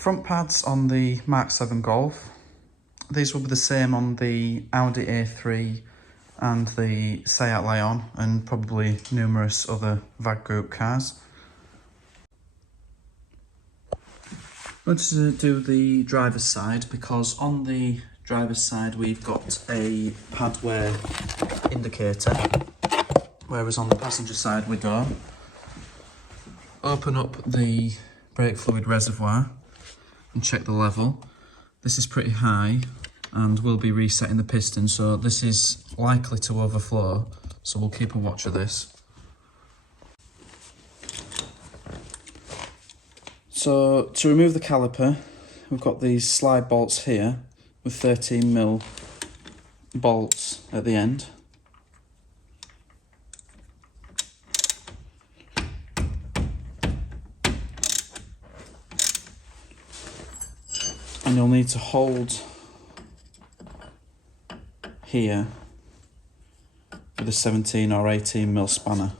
Front pads on the MK7 Golf. These will be the same on the Audi A3 and the Seat Leon and probably numerous other VAG group cars. I'm going to do the driver's side because on the driver's side we've got a pad wear indicator, whereas on the passenger side we don't. Open up the brake fluid reservoir and check the level. This is pretty high and we'll be resetting the piston, so this is likely to overflow, so we'll keep a watch of this. So to remove the caliper, we've got these slide bolts here with 13mm bolts at the end. And you'll need to hold here with a 17 or 18mm spanner.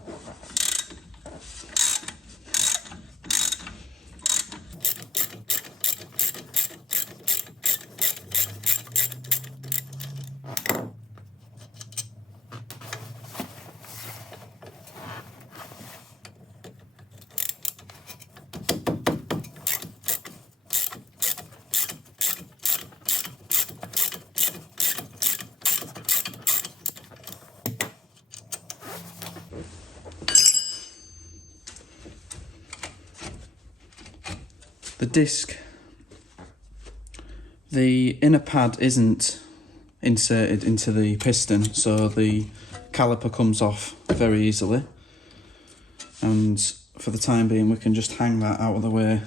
The disc, the inner pad isn't inserted into the piston, so the caliper comes off very easily, and for the time being we can just hang that out of the way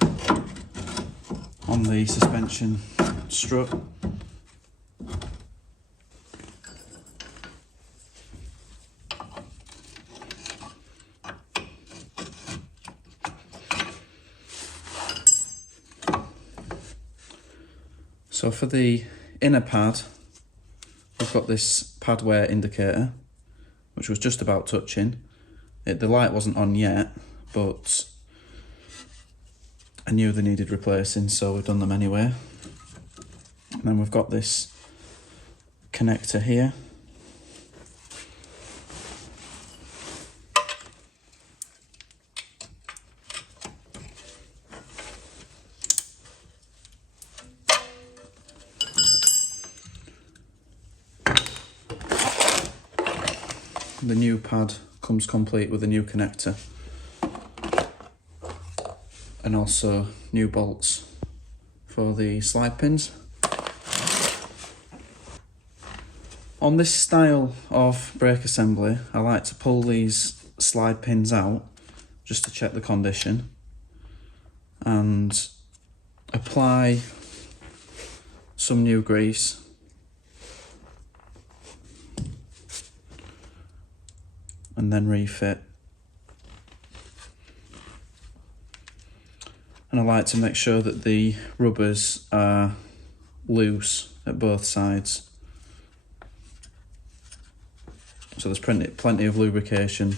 on the suspension strut. So for the inner pad, we've got this pad wear indicator, which was just about touching. The light wasn't on yet, but I knew they needed replacing, so we've done them anyway. And then we've got this connector here. The new pad comes complete with a new connector and also new bolts for the slide pins. On this style of brake assembly, I like to pull these slide pins out just to check the condition and apply some new grease. And then refit. And I like to make sure that the rubbers are loose at both sides, so there's plenty of lubrication,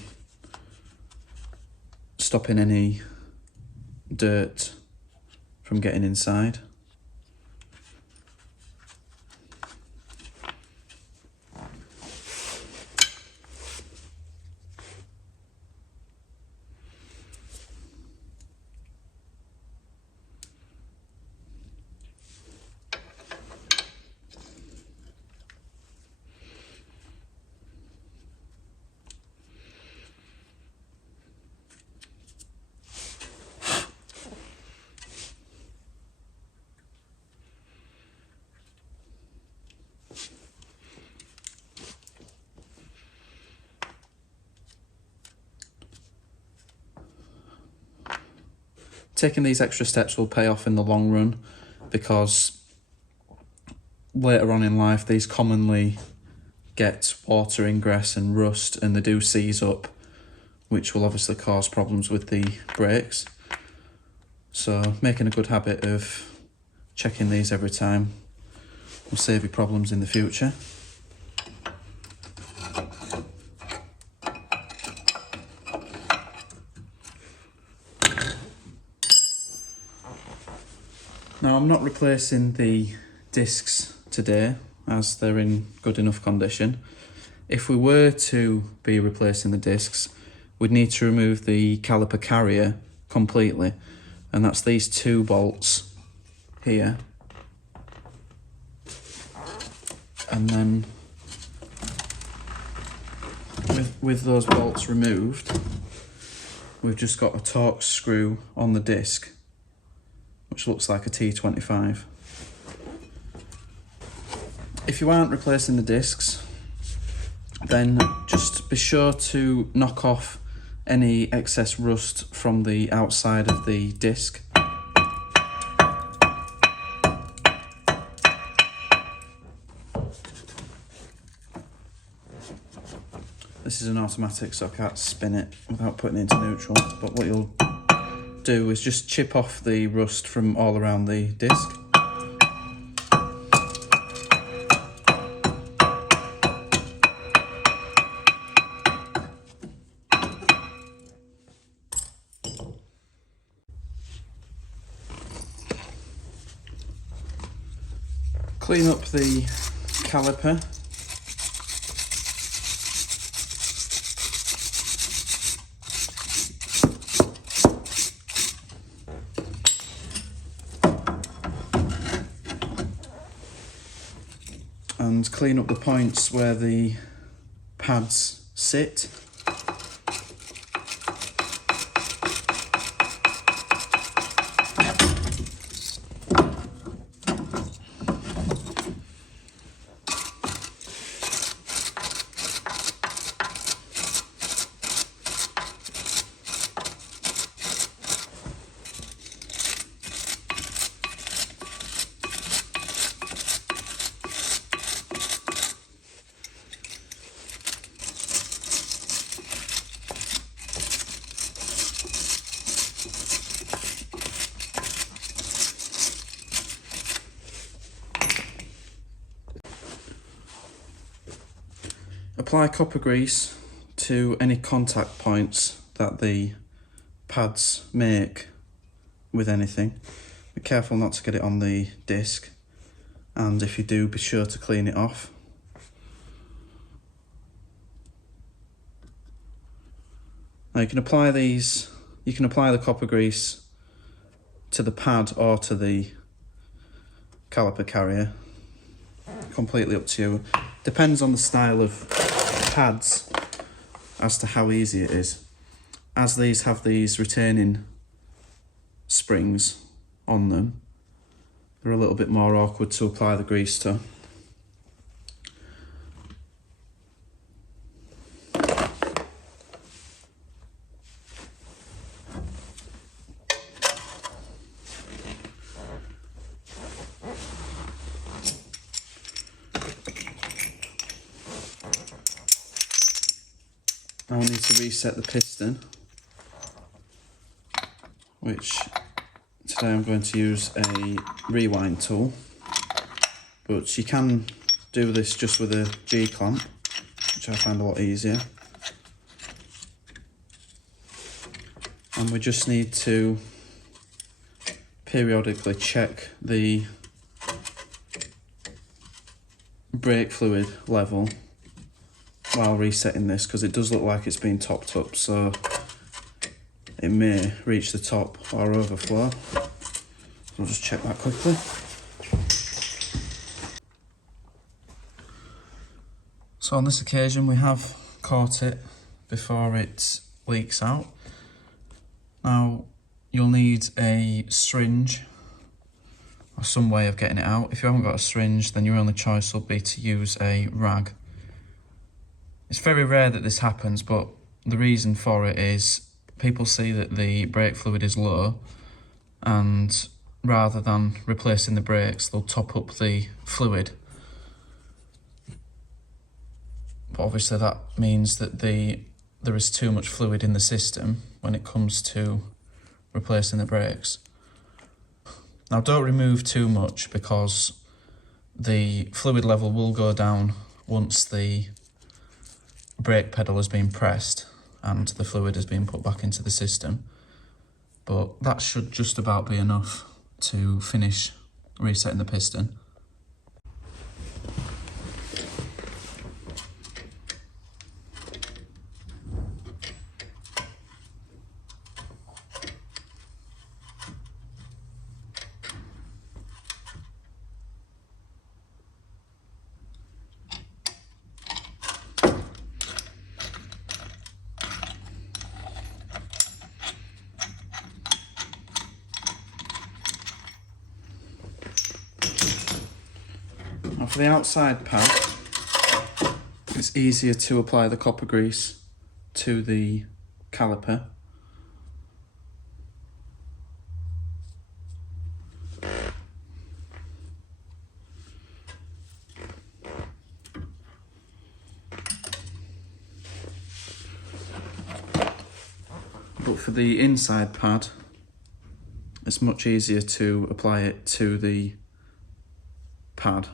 stopping any dirt from getting inside. Taking these extra steps will pay off in the long run, because later on in life these commonly get water ingress and rust, and they do seize up, which will obviously cause problems with the brakes. So making a good habit of checking these every time will save you problems in the future. Now I'm not replacing the discs today as they're in good enough condition. If we were to be replacing the discs, we'd need to remove the caliper carrier completely, and that's these two bolts here. And then with those bolts removed, we've just got a Torx screw on the disc, which looks like a T25. If you aren't replacing the discs, then just be sure to knock off any excess rust from the outside of the disc. This is an automatic, so I can't spin it without putting it into neutral, but what you'll do is just chip off the rust from all around the disc. Clean up the caliper. And clean up the points where the pads sit. Apply copper grease to any contact points that the pads make with anything. Be careful not to get it on the disc, and if you do, be sure to clean it off. Now you can apply the copper grease to the pad or to the caliper carrier, completely up to you. Depends on the style of pads as to how easy it is. As these have these retaining springs on them, they're a little bit more awkward to apply the grease to. Now I need to reset the piston, which today I'm going to use a rewind tool, but you can do this just with a G-clamp, which I find a lot easier. And we just need to periodically check the brake fluid level while resetting this, because it does look like it's been topped up, so it may reach the top or overflow. So I'll just check that quickly. So on this occasion we have caught it before it leaks out. Now you'll need a syringe or some way of getting it out. If you haven't got a syringe, then your only choice will be to use a rag. It's very rare that this happens, but the reason for it is people see that the brake fluid is low, and rather than replacing the brakes, they'll top up the fluid. But obviously that means that there is too much fluid in the system when it comes to replacing the brakes. Now don't remove too much, because the fluid level will go down once the brake pedal has been pressed and the fluid has been put back into the system, but that should just about be enough to finish resetting the piston. Now for the outside pad, it's easier to apply the copper grease to the caliper. But for the inside pad, it's much easier to apply it to the pad.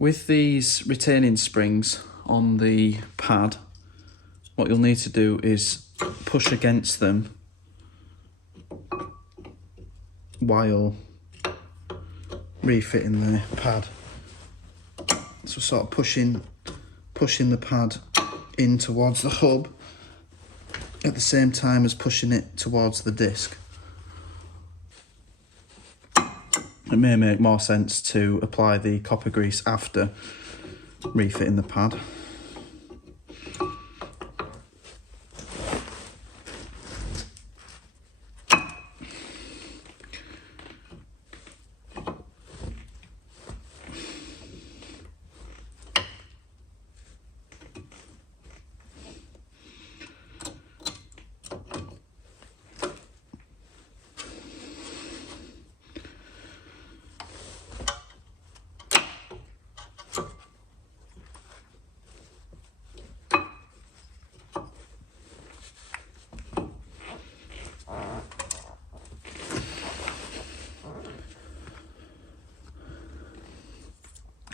With these retaining springs on the pad, what you'll need to do is push against them while refitting the pad. So sort of pushing the pad in towards the hub at the same time as pushing it towards the disc. It may make more sense to apply the copper grease after refitting the pad.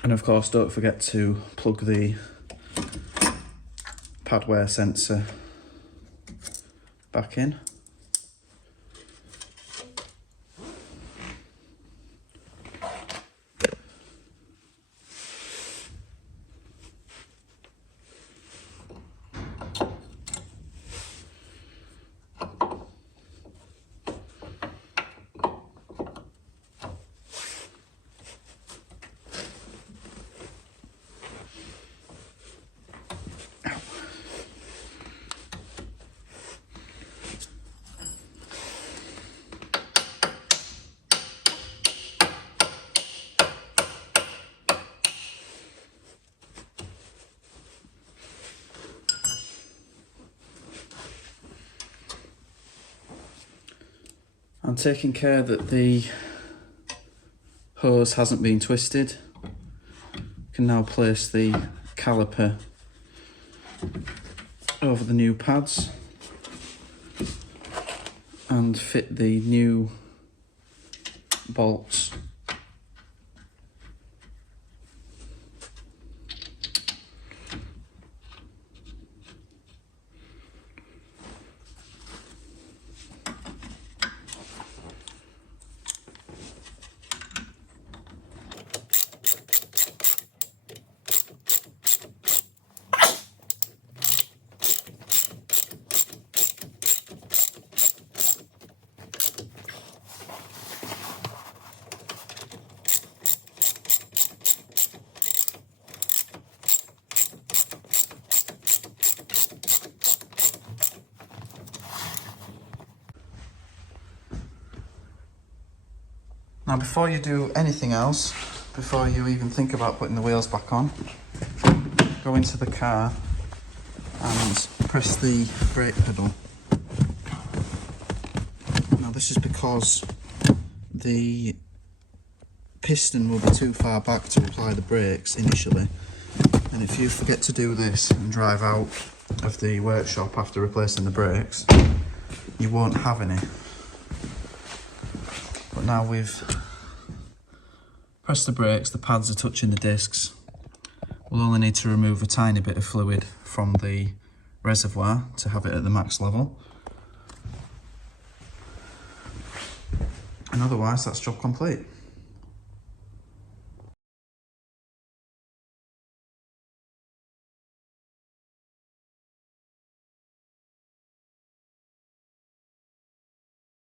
And of course, don't forget to plug the pad wear sensor back in. I'm taking care that the hose hasn't been twisted. Can now place the caliper over the new pads and fit the new bolts. Now before you do anything else, before you even think about putting the wheels back on, go into the car and press the brake pedal. Now this is because the piston will be too far back to apply the brakes initially, and if you forget to do this and drive out of the workshop after replacing the brakes, you won't have any. But now we've pressed the brakes, the pads are touching the discs. We'll only need to remove a tiny bit of fluid from the reservoir to have it at the max level. And otherwise, that's job complete.